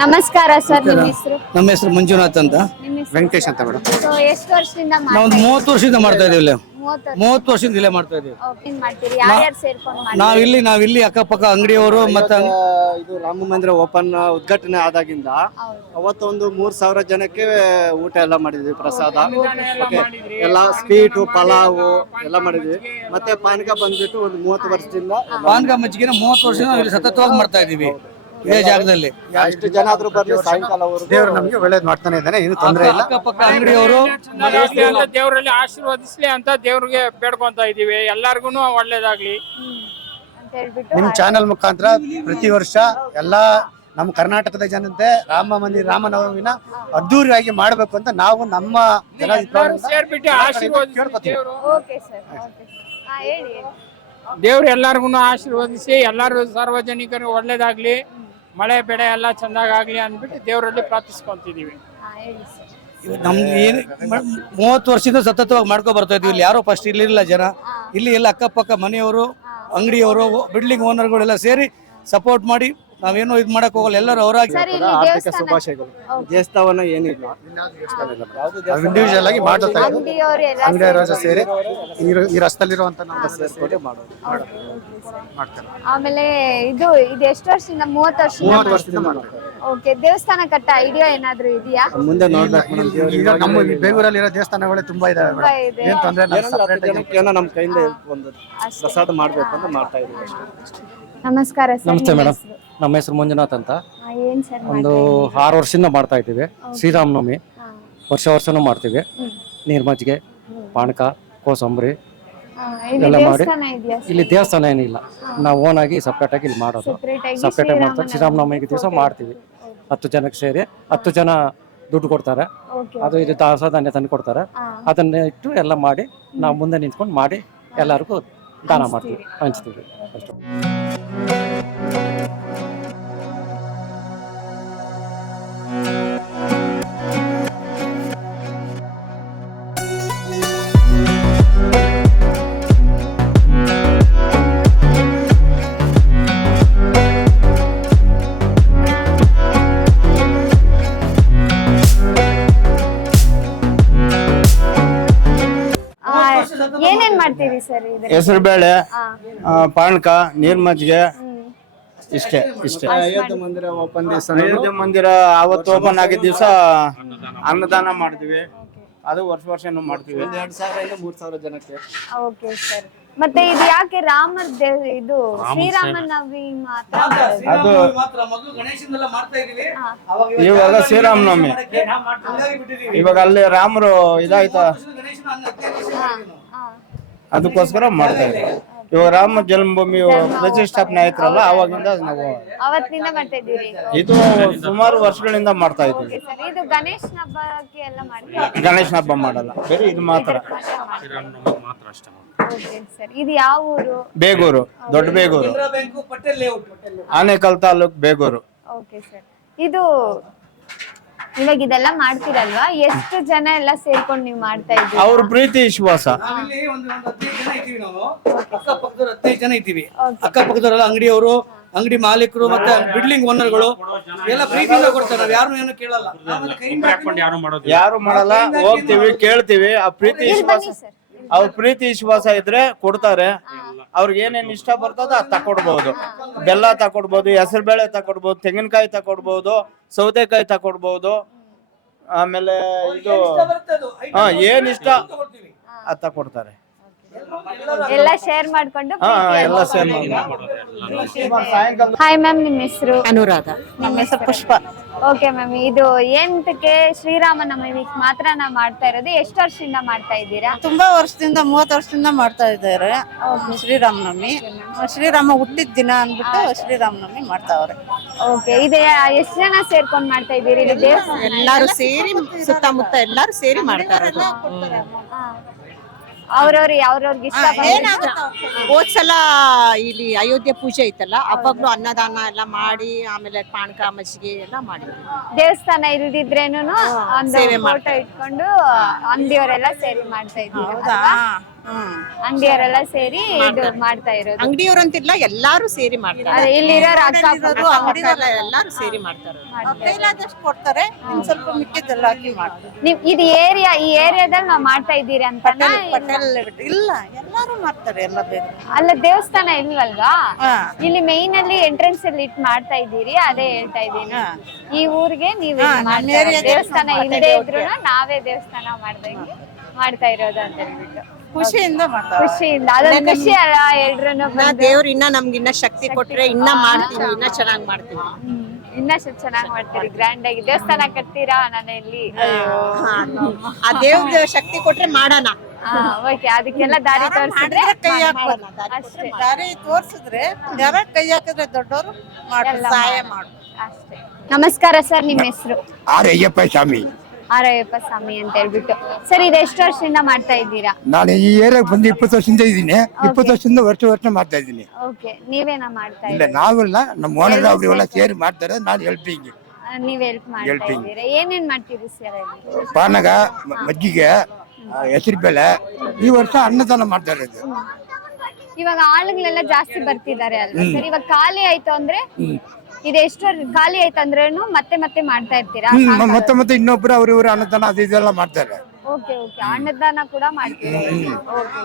ನಮಸ್ಕಾರ ಸರ್, ನಿಮ್ಮ ಹೆಸರು? ನಮ್ಮ ಹೆಸರು ಮಂಜುನಾಥ್ ಅಂತ. ನಿಮ್ಮ ಹೆಸರು? ವೆಂಕಟೇಶ್ ಅಂತ ಮೇಡಮ್. So, ಎಷ್ಟು ವರ್ಷದಿಂದ ನಾವು ಒಂದು 30 ವರ್ಷದಿಂದ ಮಾಡ್ತಾ ಇದೀವಿ ಇಲ್ಲಿ. 30 ವರ್ಷದಿಂದ ಇಲ್ಲೇ ಮಾಡ್ತಾ ಇದೀವಿ. ಓಪನ್ ಮಾಡ್ತೀರಿ? ಯಾರ್ಯಾರು ಸೇರ್ಕೊಂಡು ಮಾಡ್ತೀರಿ? ನಾವಿಲ್ಲಿ ಅಕ್ಕಪಕ್ಕ ಅಂಗಡಿಯವರು ಮತ್ತೆ ಇದು ರಾಮ ಮಂದಿರ ಓಪನ್ ಉದ್ಘಾಟನೆ ಆದಾಗಿಂದ ಅವತ್ತೊಂದು 3000 ಜನಕ್ಕೆ ಊಟ ಎಲ್ಲ ಮಾಡಿದ್ವಿ, ಪ್ರಸಾದ ಎಲ್ಲ ಸ್ವೀಟು ಪಲಾವು ಎಲ್ಲ ಮಾಡಿದ್ವಿ. ಮತ್ತೆ ಪಾನಕ ಬಂದ್ಬಿಟ್ಟು ಒಂದು 30 ವರ್ಷದಿಂದ ಪಾನಕ ಮಜ್ಜಿಗೆನ 30 ವರ್ಷದಿಂದ ನಾವು ಇಲ್ಲಿ ಸತತವಾಗಿ ಮಾಡ್ತಾ ಇದೀವಿ ಇದೇ ಜಾಗದಲ್ಲಿ. ಎಷ್ಟು ಜನ ಆದ್ರೂ ಬರ್ಲಿ, ಸಾಯಂಕಾಲ ದೇವರು ನಮಗೆ ಒಳ್ಳೇದ್ ಮಾಡ್ತಾನೆ ಇದ್ದಾನೆ, ಏನು ತೊಂದರೆ ಇಲ್ಲ. ಅಕ್ಕಪಕ್ಕ ಅಂಗಡಿಯವರು ದೇವರಲ್ಲಿ ಆಶೀರ್ವದಿಸ್ಲಿ ಅಂತ ದೇವ್ರಿಗೆ ಬೇಡ್ಕೊಂತ ಇದೀವಿ. ಎಲ್ಲಾರ್ಗು ಒಳ್ಳೇದಾಗ್ಲಿ ಅಂತ ಹೇಳ್ಬಿಟ್ಟು ನಿಮ್ ಚಾನೆಲ್ ಮುಖಾಂತರ ಪ್ರತಿ ವರ್ಷ ಎಲ್ಲಾ ನಮ್ಮ ಕರ್ನಾಟಕದ ಜನತೆ ರಾಮನವಮಿನ ಅದ್ದೂರಿಯಾಗಿ ಮಾಡ್ಬೇಕು ಅಂತ ನಾವು ನಮ್ಮ ಸೇರ್ಬಿಟ್ಟು ಆಶೀರ್ವದಿಸ್ಲಿ. Okay sir, okay. ಹೇಳಿ. ದೇವ್ರು ಎಲ್ಲಾರ್ಗು ಆಶೀರ್ವದಿಸಿ ಎಲ್ಲಾರು ಸಾರ್ವಜನಿಕರು ಒಳ್ಳೇದಾಗ್ಲಿ, ಮಳೆ ಬೆಳೆ ಎಲ್ಲ ಚಂದಾಗ್ಲಿ ಅಂದ್ಬಿಟ್ಟು ದೇವರಲ್ಲಿ ಪ್ರಾರ್ಥಿಸ್ಕೊಂತಿದೀವಿ. ಹೇಳಿ ಸರ್. ನಮ್ದು ಏನು 30 ವರ್ಷದಿಂದ ಸತತವಾಗಿ ಮಾಡ್ಕೊ ಬರ್ತಾ ಇದೀವಿ. ಇಲ್ಲಿ ಯಾರೋ ಫಸ್ಟ್ ಇಲ್ಲಿರಲಿಲ್ಲ ಜನ. ಇಲ್ಲಿ ಎಲ್ಲ ಅಕ್ಕಪಕ್ಕ ಮನೆಯವರು, ಅಂಗಡಿಯವರು, ಬಿಲ್ಡಿಂಗ್ ಓನರ್ಗಳೆಲ್ಲ ಸೇರಿ ಸಪೋರ್ಟ್ ಮಾಡಿ ನಾವೇನು ಇದು ಮಾಡಕ್ ಹೋಗಲ್ಲ, ಎಲ್ಲರೂ ಅವರಾಗಿ. ಸರ್, ಇಲ್ಲಿ ಆರ್ಥಿಕ ಶುಭಾಶಯಗಳು. ದೇವಸ್ಥಾನ ಏನಿಲ್ಲ, ಇಂಡಿವಿಜುವಲ್ ಆಗಿ ಮಾಡ್ತಾ ಅಂಗಡಿಯವರು ಎಲ್ಲ ಅಂಗಡಿಯವರ ಸೇರಿ ಈ ರಸ್ತೆಯಲ್ಲಿರುವಂತ ನಮ್ಮ ಸೇರ್ಕೊಂಡು ಮಾಡೋದು ಮಾಡ್ತಾರೆ. ಆಮೇಲೆ ಇದು ಎಷ್ಟು ವರ್ಷದಿಂದ? 30 ವರ್ಷದಿಂದ ಮಾಡ್ತಾರೆ. ಓಕೆ. ದೇವಸ್ಥಾನ ಕಟ್ಟ ಐಡಿಯಾ ಏನಾದ್ರು ಇದೆಯಾ? ಮುಂದೆ ನೋಡ್ಬೇಕು ಮೇಡಮ್. ಈಗ ನಮ್ಮ ಬೇಗೂರಲ್ಲಿ ಇರೋ ದೇವಸ್ಥಾನಗಳು ತುಂಬಾ ಇದಾವೆ ತುಂಬಾ ಮೇಡಮ್. ಇದೆ. ಏನ್ ತೊಂದ್ರೆ ಇಲ್ಲ, ನಮ್ಮ ಕೈಯಿಂದ ಒಂದು ಪ್ರಸಾದ ಮಾಡ್ಬೇಕು ಅಂತ ಮಾಡ್ತಾ ಇದೀವಿ ಅಷ್ಟೇ. ನಮಸ್ಕಾರ ಸರ್. ನಮಸ್ತೆ ಮೇಡಮ್, ನಮ್ಮ ಹೆಸರು ಮಂಜುನಾಥ್ ಅಂತ. ಏನ್ ಸರ್? ಒಂದು 6 ವರ್ಷದಿಂದ ಮಾಡ್ತಾ ಇದ್ದೀವಿ. ಶ್ರೀರಾಮನವಮಿ ವರ್ಷನೂ ಮಾಡ್ತೀವಿ. ನೀರ್ ಮಜ್ಜಿಗೆ, ಪಾನಕ, ಕೋಸಂಬರಿ ಎಲ್ಲ ಮಾಡಿ. ಇಲ್ಲಿ ದೇವಸ್ಥಾನ ಏನಿಲ್ಲ, ನಾವು ಓನ್ ಆಗಿ ಸಪ್ರೇಟ್ ಆಗಿ ಇಲ್ಲಿ ಮಾಡೋದು. ಸಪ್ರೇಟ್ ಆಗಿ ಮಾಡ್ತಾರೆ. ಶ್ರೀರಾಮನವಮಿಗೆ ದಿವಸ ಮಾಡ್ತೀವಿ. 10 ಜನಕ್ಕೆ ಸೇರಿ 10 ಜನ ದುಡ್ಡು ಕೊಡ್ತಾರೆ. ಅದು ಇದು ಧಾನ್ಯ ತಂದು ಕೊಡ್ತಾರೆ. ಅದನ್ನ ಇಟ್ಟು ಎಲ್ಲ ಮಾಡಿ ನಾವು ಮುಂದೆ ನಿಂತ್ಕೊಂಡು ಮಾಡಿ ಎಲ್ಲರಿಗೂ ದಾನ ಮಾಡ್ತೀವಿ, ಹಂಚ್ತೀವಿ ಅಷ್ಟು. ಏನೇನ್ ಮಾಡ್ತೀರಿ ಸರ್? ಹೆಸರು ಬೇಳೆ, ಪಾನಕ, ನೀರ್ ಮಜ್ಜಿಗೆ, ಇಷ್ಟೇ. ಅಯೋಧ್ಯೆ ಮಂದಿರ ಓಪನ್ ದಿವಸ ಅಯೋಧ್ಯೆ ಮಂದಿರ ಅವತ್ತು ಓಪನ್ ಆಗಿದ್ದ ದಿವಸ ಅನ್ನದಾನ ಮಾಡ್ತೀವಿ. ಅದು ವರ್ಷನೂ ಮಾಡ್ತೀವಿ. 2000 ಇಂದ 3000 ಜನಕ್ಕೆ. Okay sir. ಮತ್ತೆ ಇದು ಯಾಕೆ ಇದು ಶ್ರೀರಾಮನವಮಿ ಮಾತ್ರ ಅದು ಗಣೇಶನೆಲ್ಲ ಮಾಡ್ತಾ ಇದೀವಿ. ಇವಾಗ ಶ್ರೀರಾಮನವಮಿ, ಇವಾಗ ಅಲ್ಲಿ ರಾಮರು ಇದಾಯ್ತಾ, ಅದಕ್ಕೋಸ್ಕರ ಮಾಡ್ತಾ ಇದೀವಿ. ಇವಾಗ ರಾಮ ಜನ್ಮಭೂಮಿ ಪ್ರತಿಷ್ಠಾಪನೆ ಆಯ್ತಲ್ಲ, ಅವಾಗಿಂದ ನಾವು ಅವತ್ತಿನಿಂದ ಮಾಡ್ತಾ ಇದ್ದೀರಿ. ಇದು ಸುಮಾರು ವರ್ಷಗಳಿಂದ ಮಾಡ್ತಾ ಇದ್ದೀವಿ. ಇದು ಗಣೇಶನ ಹಬ್ಬಕ್ಕೆ ಎಲ್ಲ ಮಾಡ್ತೀವಿ. ಗಣೇಶನ ಹಬ್ಬ ಮಾಡಲ್ಲ, ಬೇರೆ ಇದು ಮಾತ್ರ. Okay sir. ಇದು ಯಾವ ಊರು? ಬೇಗೂರು, ದೊಡ್ಡ ಬೇಗೂರು, ಆನೇಕಲ್ ತಾಲೂಕ್ ಬೇಗೂರು. Okay sir. ಇದು ಇವಾಗ ಇದೆಲ್ಲ ಮಾಡ್ತೀರಲ್ವಾ, ಎಷ್ಟು ಜನ ಎಲ್ಲ ಸೇರ್ಕೊಂಡು ನೀವು ಮಾಡ್ತಾ ಇದ್ದೀರಿ? ಅವ್ರ ಪ್ರೀತಿ ವಿಶ್ವಾಸ. ನಾವಿಲ್ಲಿ ಒಂದು 15 ಜನ ಇದ್ದೀವಿ. ನಾವು ಅಕ್ಕಪಕ್ಕದವ್ರು 15 ಜನ ಇದ್ದೀವಿ. ಅಕ್ಕಪಕ್ಕದವರೆಲ್ಲ ಅಂಗಡಿಯವರು, ಅಂಗಡಿ ಮಾಲೀಕರು, ಮತ್ತೆ ಬಿಲ್ಡಿಂಗ್ ಓನರ್ಗಳು ಎಲ್ಲ ಪ್ರೀತಿಯಿಂದ ಕೊಡ್ತಾರೆ. ನಾವ್ ಯಾರು ಏನು ಕೇಳಲ್ಲ, ಯಾರು ಮಾಡಲ್ಲ. ಹೋಗ್ತೀವಿ, ಕೇಳ್ತೀವಿ. ಆ ಪ್ರೀತಿ ವಿಶ್ವಾಸ, ಅವ್ರ ಪ್ರೀತಿ ವಿಶ್ವಾಸ ಇದ್ರೆ ಕೊಡ್ತಾರೆ. ಅವ್ರಿಗೆ ಏನೇನ್ ಇಷ್ಟ ಬರ್ತದ ಅದ್ ತಕೊಡ್ಬಹುದು. ಬೆಲ್ಲ ತಕೊಡ್ಬಹುದು, ಹೆಸರು ಬೇಳೆ ತಕೊಡ್ಬಹುದು, ತೆಂಗಿನಕಾಯಿ ತಕೊಡ್ಬಹುದು, ಸೌತೆಕಾಯಿ ತಕೊಡ್ಬಹುದು. ಆಮೇಲೆ ಇದು ಏನ್ ಇಷ್ಟ ಅದ್ ತಕೊಡ್ತಾರೆ. ಎಲ್ಲ ಶೇರ್ ಮಾಡ್ಕೊಂಡು. ಎಲ್ಲ ಸೇರ್ ಹಾಯ್ ಮ್ಯಾಮ್, ನಿಮ್ಮ ಹೆಸರು? ಅನುರಾಧ. ನಮ್ಮ ಹೆಸರು ಪುಷ್ಪ. ಓಕೆ ಮ್ಯಾಮ್, ಇದು ಏನಕ್ಕೆ ಶ್ರೀರಾಮನವಮಿ ಮಾತ್ರ ನಾವು ಮಾಡ್ತಾ ಇರೋದು? ಎಷ್ಟು ವರ್ಷದಿಂದ ಮಾಡ್ತಾ ಇದ್ದೀರಾ? ತುಂಬಾ ವರ್ಷದಿಂದ 30 ವರ್ಷದಿಂದ ಮಾಡ್ತಾ ಇದ್ದಾರೆ ಶ್ರೀರಾಮನವಮಿ. ಶ್ರೀರಾಮ ಹುಟ್ಟಿದ ದಿನ ಅನ್ಬಿಟ್ಟು ಶ್ರೀರಾಮನವಮಿ ಮಾಡ್ತಾವ್ರೆ. ಓಕೆ. ಇದೆ ಎಷ್ಟು ಜನ ಸೇರ್ಕೊಂಡ್ ಮಾಡ್ತಾ ಇದ್ದೀರಿ? ಇಲ್ಲಿ ದೇವಸ್ಥಾನ ಎಲ್ಲಾರು ಸೇರಿ, ಸುತ್ತಮುತ್ತ ಎಲ್ಲಾರು ಸೇರಿ ಮಾಡ್ತಾ ಇರೋದು. ಅವ್ರವ್ರಿಗೆ ಇಷ್ಟ ಹೋದ್ಸಲ ಇಲ್ಲಿ ಅಯೋಧ್ಯೆ ಪೂಜೆ ಐತಲ್ಲ, ಅವಾಗ್ಲೂ ಅನ್ನದಾನ ಎಲ್ಲ ಮಾಡಿ, ಆಮೇಲೆ ಪಾನಕ ಮಜ್ಜಿಗೆ ಎಲ್ಲ ಮಾಡಿದ್ವಿ. ದೇವಸ್ಥಾನ ಇಲ್ದಿದ್ರೇನು ಫೋಟೋ ಇಟ್ಕೊಂಡು ಅಂಗಡಿಯವರೆಲ್ಲ ಸೇರಿ ಮಾಡ್ತಾ ಇದ್ದೀವಿ. ಅಂಗಡಿಯವರೆಲ್ಲ ಸೇರಿ ಇದು ಮಾಡ್ತಾ ಇರೋದು. ಅಂಗಡಿಯವ್ರು ಅಂತಿಲ್ಲ, ಎಲ್ಲಾರು ಸೇರಿ ಮಾಡ್ತಾರೆ. ಅದೇ ಇಲ್ಲಿರೋರು ಅಕ್ಕಪಕ್ಕ ಅಂಗಡಿಯವರೆಲ್ಲ ಎಲ್ಲಾರು ಸೇರಿ ಮಾಡ್ತಾರೆ. ಕೊಡ್ತಾರೆ, ಸ್ವಲ್ಪ ಮಿಕ್ಕಿದ್ದೆಲ್ಲ ಹಾಕಿ ಮಾಡ್ತಾರೆ. ನೀವ್ ಇದು ಈ ಏರಿಯಾದಲ್ಲಿ ನಾವ್ ಮಾಡ್ತಾ ಇದ್ದೀರಿ ಅಂತ ಇಲ್ಲ, ಎಲ್ಲಾರು ಮಾಡ್ತಾರೆ, ಎಲ್ಲ ಬೇರೆ. ಅಲ್ಲ ದೇವಸ್ಥಾನ ಇಲ್ವಲ್ವಾ? ಇಲ್ಲಿ ಮೇನ್ ಅಲ್ಲಿ ಎಂಟ್ರೆನ್ಸ್ ಅಲ್ಲಿ ಇಟ್ಟು ಮಾಡ್ತಾ ಇದ್ದೀರಿ, ಅದೇ ಹೇಳ್ತಾ ಇದ್ದೀನಿ. ಈ ಊರಿಗೆ ನೀವು ದೇವಸ್ಥಾನ ಇಲ್ಲದೆ ಇದ್ರು ನಾವೇ ದೇವಸ್ಥಾನ ಮಾಡ್ದಂಗೆ ಮಾಡ್ತಾ ಇರೋದು ಅಂತ ಹೇಳ್ಬಿಟ್ಟು ಖುಷಿಯಿಂದ ಮಾಡ್ತಾರೆ. ಖುಷಿಯಿಂದ, ಅದೊಂದು ಖುಷಿ ಅಲ್ಲ ಎಲ್ರು. ದೇವ್ರು ಇನ್ನ ನಮ್ಗೆ ಇನ್ನ ಶಕ್ತಿ ಕೊಟ್ರೆ ಇನ್ನ ಮಾಡ್ತೀವಿ, ಇನ್ನ ಚೆನ್ನಾಗಿ ಮಾಡ್ತೀವಿ. ಇನ್ನ ಚೆನ್ನಾಗಿ ಮಾಡ್ತೀರಿ, ಗ್ರ್ಯಾಂಡ್ ಆಗಿ ದೇವಸ್ಥಾನ ಕಟ್ತೀರಾ ಮನೆಯಲ್ಲಿ? ಆ ದೇವ್ರ ಶಕ್ತಿ ಕೊಟ್ರೆ ಮಾಡೋಣ. ಓಕೆ, ಅದಕ್ಕೆಲ್ಲ ದಾರಿ ತೋರಿಸಿದ್ರೆ ಕೈ ಹಾಕೋಣ, ದಾರಿ ತೋರ್ಸಿದ್ರೆ ಜನ ಕೈ ಹಾಕಿದ್ರೆ ದೊಡ್ಡವರು ಸಹಾಯ ಮಾಡು ಅಷ್ಟೇ. ನಮಸ್ಕಾರ ಸರ್, ನಿಮ್ಮ ಹೆಸರು? ಅಯ್ಯಪ್ಪ ಸ್ವಾಮಿ. ಆರಯ್ಯಪ್ಪ ಸ್ವಾಮಿ ಅಂತ ಹೇಳ್ಬಿಟ್ಟು. ಸರ್, ಇದು ಎಷ್ಟು ವರ್ಷದಿಂದ ಮಾಡ್ತಾ ಇದ್ದೀರಾ? ನಾನು ಈ ಏರಿಯಾಗೆ ಬಂದು 20 ವರ್ಷದಿಂದ ಇದ್ದೀನಿ. 20 ವರ್ಷದಿಂದ ವರ್ಷ ಮಾಡ್ತಾ ಇದ್ದೀನಿ. ಓಕೆ, ನೀವೇನಾ ಮಾಡ್ತಾ ಇಲ್ಲ, ಇದ್ದೀರಾ? ನಾವೆಲ್ಲ ನಮ್ಮ ಓನರ್ ಅವರೆಲ್ಲ ಸೇರಿ ಮಾಡ್ತಾರೆ, ನಾನು ಹೆಲ್ಪಿಂಗ್. ನೀವ್ ಹೆಲ್ಪ್ ಮಾಡ್ತಾ ಇದ್ದೀರಾ? ಏನೇನ್ ಮಾಡ್ತೀರಿ ಸರ್? ಪಾನಕ, ಮಜ್ಜಿಗೆ, ಹೆಸರು ಬೇಳೆ. ಈ ವರ್ಷ ಅನ್ನದಾನ ಮಾಡ್ತಾ ಇರೋದು. ಇವಾಗ ಆಳುಗಳೆಲ್ಲ ಜಾಸ್ತಿ ಬರ್ತಿದ್ದಾರೆ ಅಲ್ವಾ ಸರ್? ಇವಾಗ ಖಾಲಿ ಆಯ್ತು ಅಂದ್ರೆ ಇದು ಎಷ್ಟು ಖಾಲಿ ಆಯ್ತು ಅಂದ್ರೇನು ಮತ್ತೆ ಮತ್ತೆ ಮಾಡ್ತಾ ಇರ್ತೀರಾ? ಮತ್ತೆ ಇನ್ನೊಬ್ರು ಅವ್ರ ಅನ್ನದಾನ ಅದು ಇದೆಲ್ಲ ಮಾಡ್ತಾರೆ. ಓಕೆ, ಅನ್ನದಾನ ಕೂಡ ಮಾಡ್ತೀರಾ? ಓಕೆ.